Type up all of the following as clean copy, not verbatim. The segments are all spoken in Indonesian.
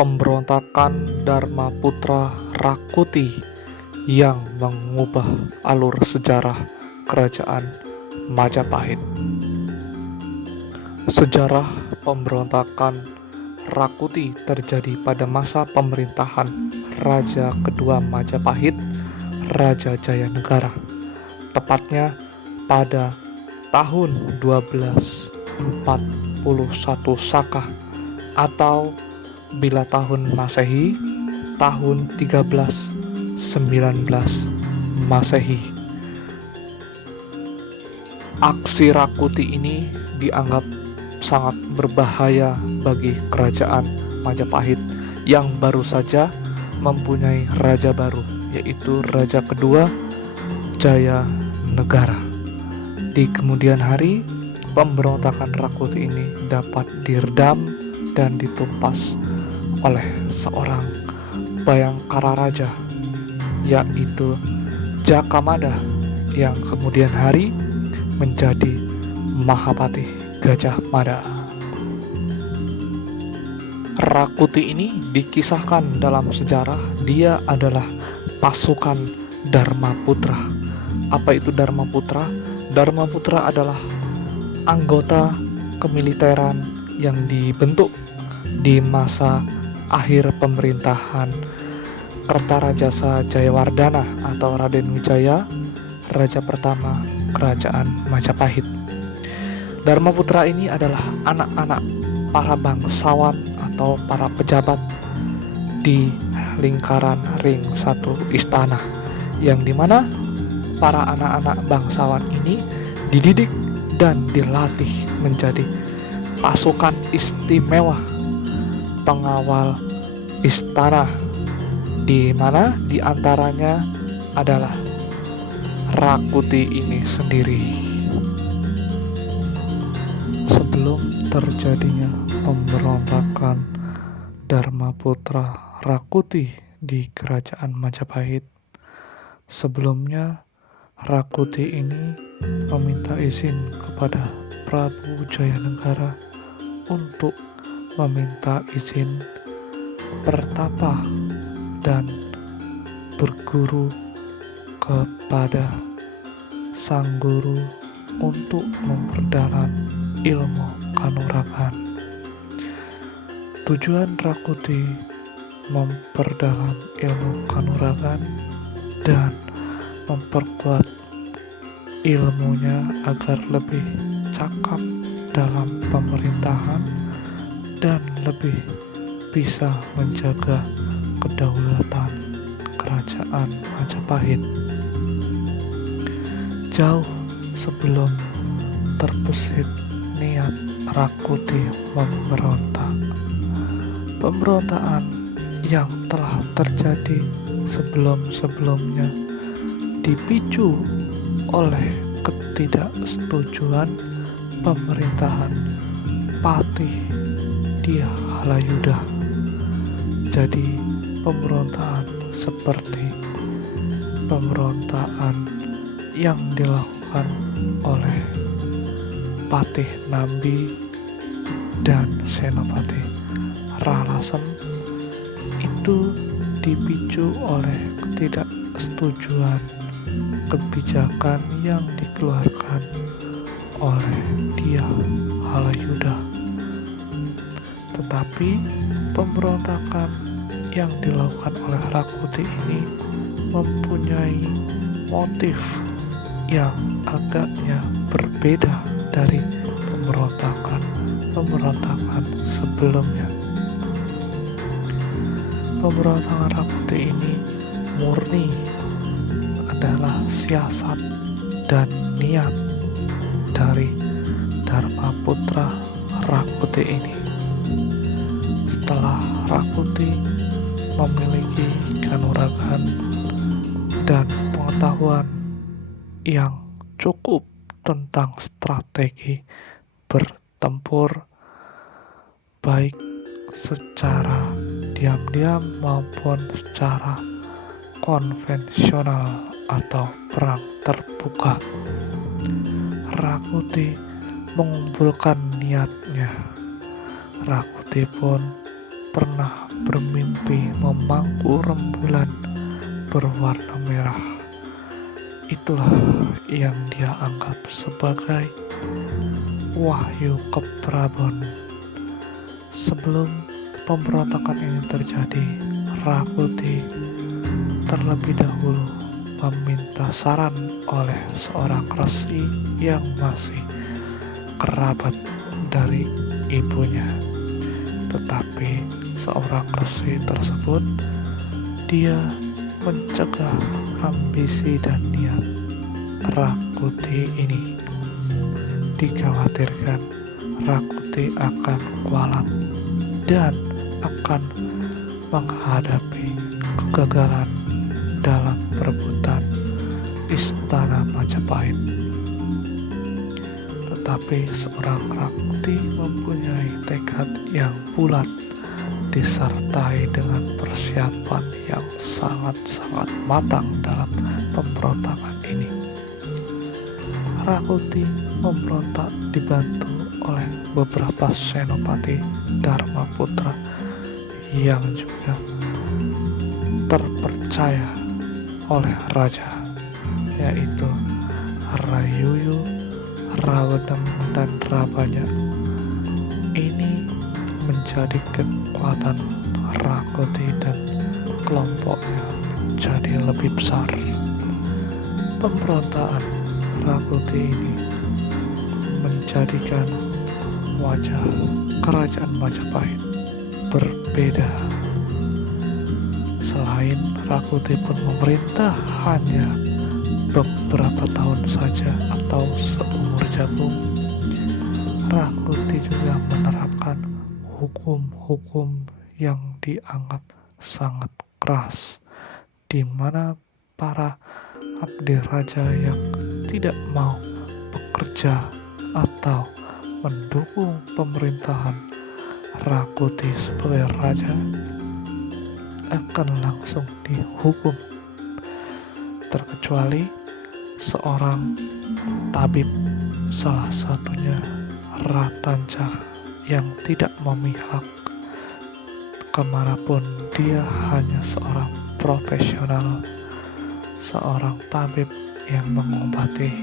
Pemberontakan Dharmaputra Rakuti yang mengubah alur sejarah kerajaan Majapahit. Sejarah pemberontakan Rakuti terjadi pada masa pemerintahan Raja kedua Majapahit, Raja Jayanegara, tepatnya pada tahun 1241 Saka atau bila tahun Masehi, tahun 1319 Masehi. Aksi Rakuti ini dianggap sangat berbahaya bagi kerajaan Majapahit yang baru saja mempunyai raja baru, yaitu Raja kedua Jayanegara. Di kemudian hari, pemberontakan Rakuti ini dapat diredam dan ditumpas oleh seorang Bayangkara Raja, yaitu Jakamada, yang kemudian hari menjadi Mahapati Gajah Mada. Rakuti ini dikisahkan dalam sejarah dia adalah pasukan Dharmaputra. Apa itu Dharmaputra? Dharmaputra adalah anggota kemiliteran yang dibentuk di masa akhir pemerintahan Kertarajasa Jayawardhana atau Raden Wijaya, Raja pertama Kerajaan Majapahit. Dharmaputra ini adalah anak-anak para bangsawan atau para pejabat di lingkaran ring satu istana, yang dimana para anak-anak bangsawan ini dididik dan dilatih menjadi pasukan istimewa pengawal istana, di mana diantaranya adalah Rakuti ini sendiri. Sebelum terjadinya pemberontakan Dharmaputra Rakuti di kerajaan Majapahit, sebelumnya Rakuti ini meminta izin kepada Prabu Jayanegara untuk meminta izin bertapa dan berguru kepada sang guru untuk memperdalam ilmu kanuragan. Tujuan Rakuti memperdalam ilmu kanuragan dan memperkuat ilmunya agar lebih cakap dalam pemerintahan dan lebih bisa menjaga kedaulatan kerajaan Majapahit. Jauh sebelum terbesit niat Rakuti memberontak, pemberontakan yang telah terjadi sebelum-sebelumnya dipicu oleh ketidaksetujuan pemerintahan Patih Dia Halayuda. Jadi pemberontakan seperti pemberontakan yang dilakukan oleh Patih Nambi dan Senopati Ralasem itu dipicu oleh ketidaksetujuan kebijakan yang dikeluarkan oleh Dia Halayuda. Tetapi pemberontakan yang dilakukan oleh Rakuti ini mempunyai motif yang agaknya berbeda dari pemberontakan sebelumnya. Pemberontakan Rakuti ini murni adalah siasat dan niat dari Dharmaputra Rakuti ini. Setelah Rakuti memiliki kanuragan dan pengetahuan yang cukup tentang strategi bertempur, baik secara diam-diam maupun secara konvensional atau perang terbuka, Rakuti mengumpulkan niatnya. Rakuti pun pernah bermimpi memangku rembulan berwarna merah. Itulah yang dia anggap sebagai wahyu keprabon. Sebelum pemberontakan ini terjadi, Rakuti terlebih dahulu meminta saran oleh seorang resi yang masih kerabat dari ibunya. Tetapi seorang resi tersebut, dia mencegah ambisi dan niat Rakuti ini. Dikhawatirkan Rakuti akan kualat dan akan menghadapi kegagalan dalam perebutan istana Majapahit. Tetapi seorang Rakuti mempunyai tekad yang bulat disertai dengan persiapan yang sangat-sangat matang dalam pemberontakan ini. Rakuti memberontak dibantu oleh beberapa senopati Dharma Putra yang juga terpercaya oleh raja, yaitu Rayuyu, Rawedeng, dan Rabanya. Ini menjadi kekuatan Rakuti dan kelompoknya menjadi lebih besar. Pemberontakan Rakuti ini menjadikan wajah kerajaan Majapahit berbeda. Selain Rakuti pun memerintah hanya beberapa tahun saja atau seumur jagung, Rakuti juga menerapkan hukum-hukum yang dianggap sangat keras, di mana para abdi raja yang tidak mau bekerja atau mendukung pemerintahan Rakuti sebagai raja akan langsung dihukum, terkecuali seorang tabib, salah satunya Ratanca, yang tidak memihak kemanapun. Dia hanya seorang profesional, seorang tabib yang mengobati.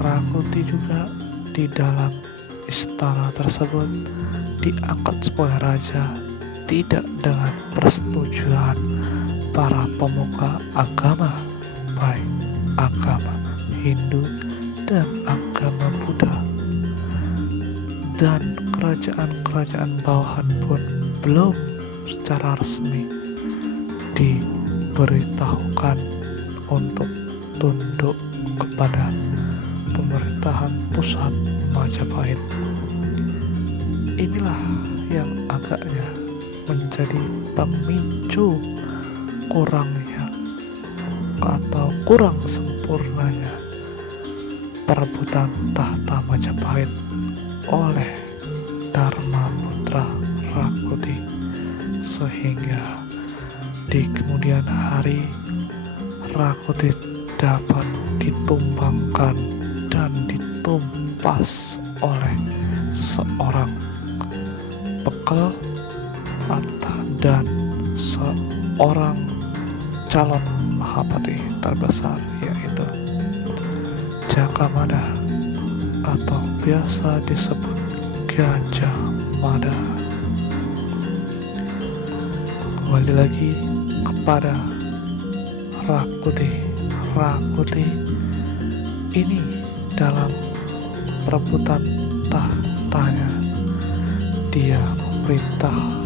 Rakuti juga di dalam istana tersebut diangkat sebagai raja tidak dengan persetujuan para pemuka agama, baik agama Hindu dan agama Buddha. Dan kerajaan-kerajaan bawahan pun belum secara resmi diberitahukan untuk tunduk kepada pemerintahan pusat Majapahit. Inilah yang agaknya menjadi pemicu kurangnya atau kurang sempurnanya perebutan tahta Majapahit oleh Dharma Putra Rakuti, sehingga di kemudian hari Rakuti dapat ditumbangkan dan ditumpas oleh seorang bekel dan seorang calon Mahapati terbesar, yaitu Jakamada atau biasa disebut Gajah Mada. Kembali lagi kepada Rakuti. Rakuti ini dalam perebutan tahtanya, dia memerintah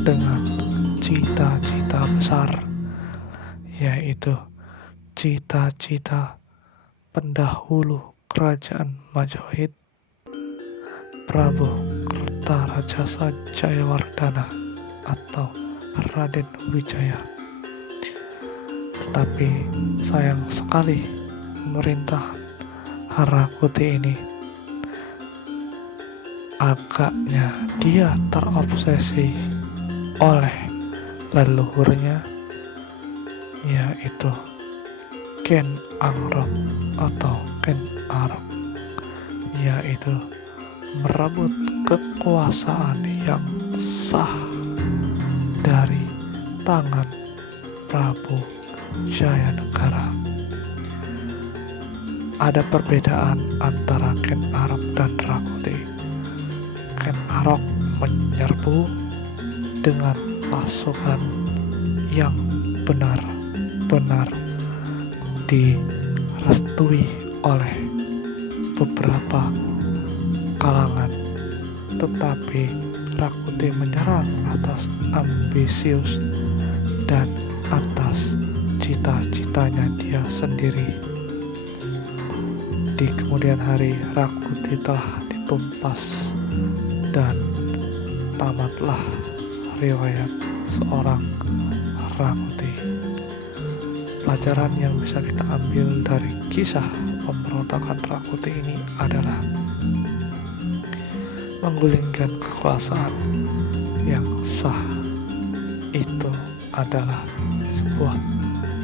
dengan cita-cita besar, yaitu cita-cita pendahulu kerajaan Majapahit, Prabu Kertarajasa Jayawardhana atau Raden Wijaya. Tetapi sayang sekali pemerintahan Rakuti ini agaknya dia terobsesi oleh leluhurnya, yaitu Ken Arok atau Ken Arok, yaitu merebut kekuasaan yang sah dari tangan Prabu Jayanegara. Ada perbedaan antara Ken Arok dan Rakuti. Ken Arok menyerbu dengan pasukan yang benar-benar direstui oleh beberapa kalangan, tetapi Rakuti menyerang atas ambisius dan atas cita-citanya dia sendiri. Di kemudian hari Rakuti telah ditumpas dan tamatlah riwayat seorang Rakuti. Pelajaran yang bisa kita ambil dari kisah pemberontakan Rakuti ini adalah menggulingkan kekuasaan yang sah itu adalah sebuah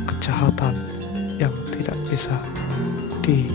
kejahatan yang tidak bisa di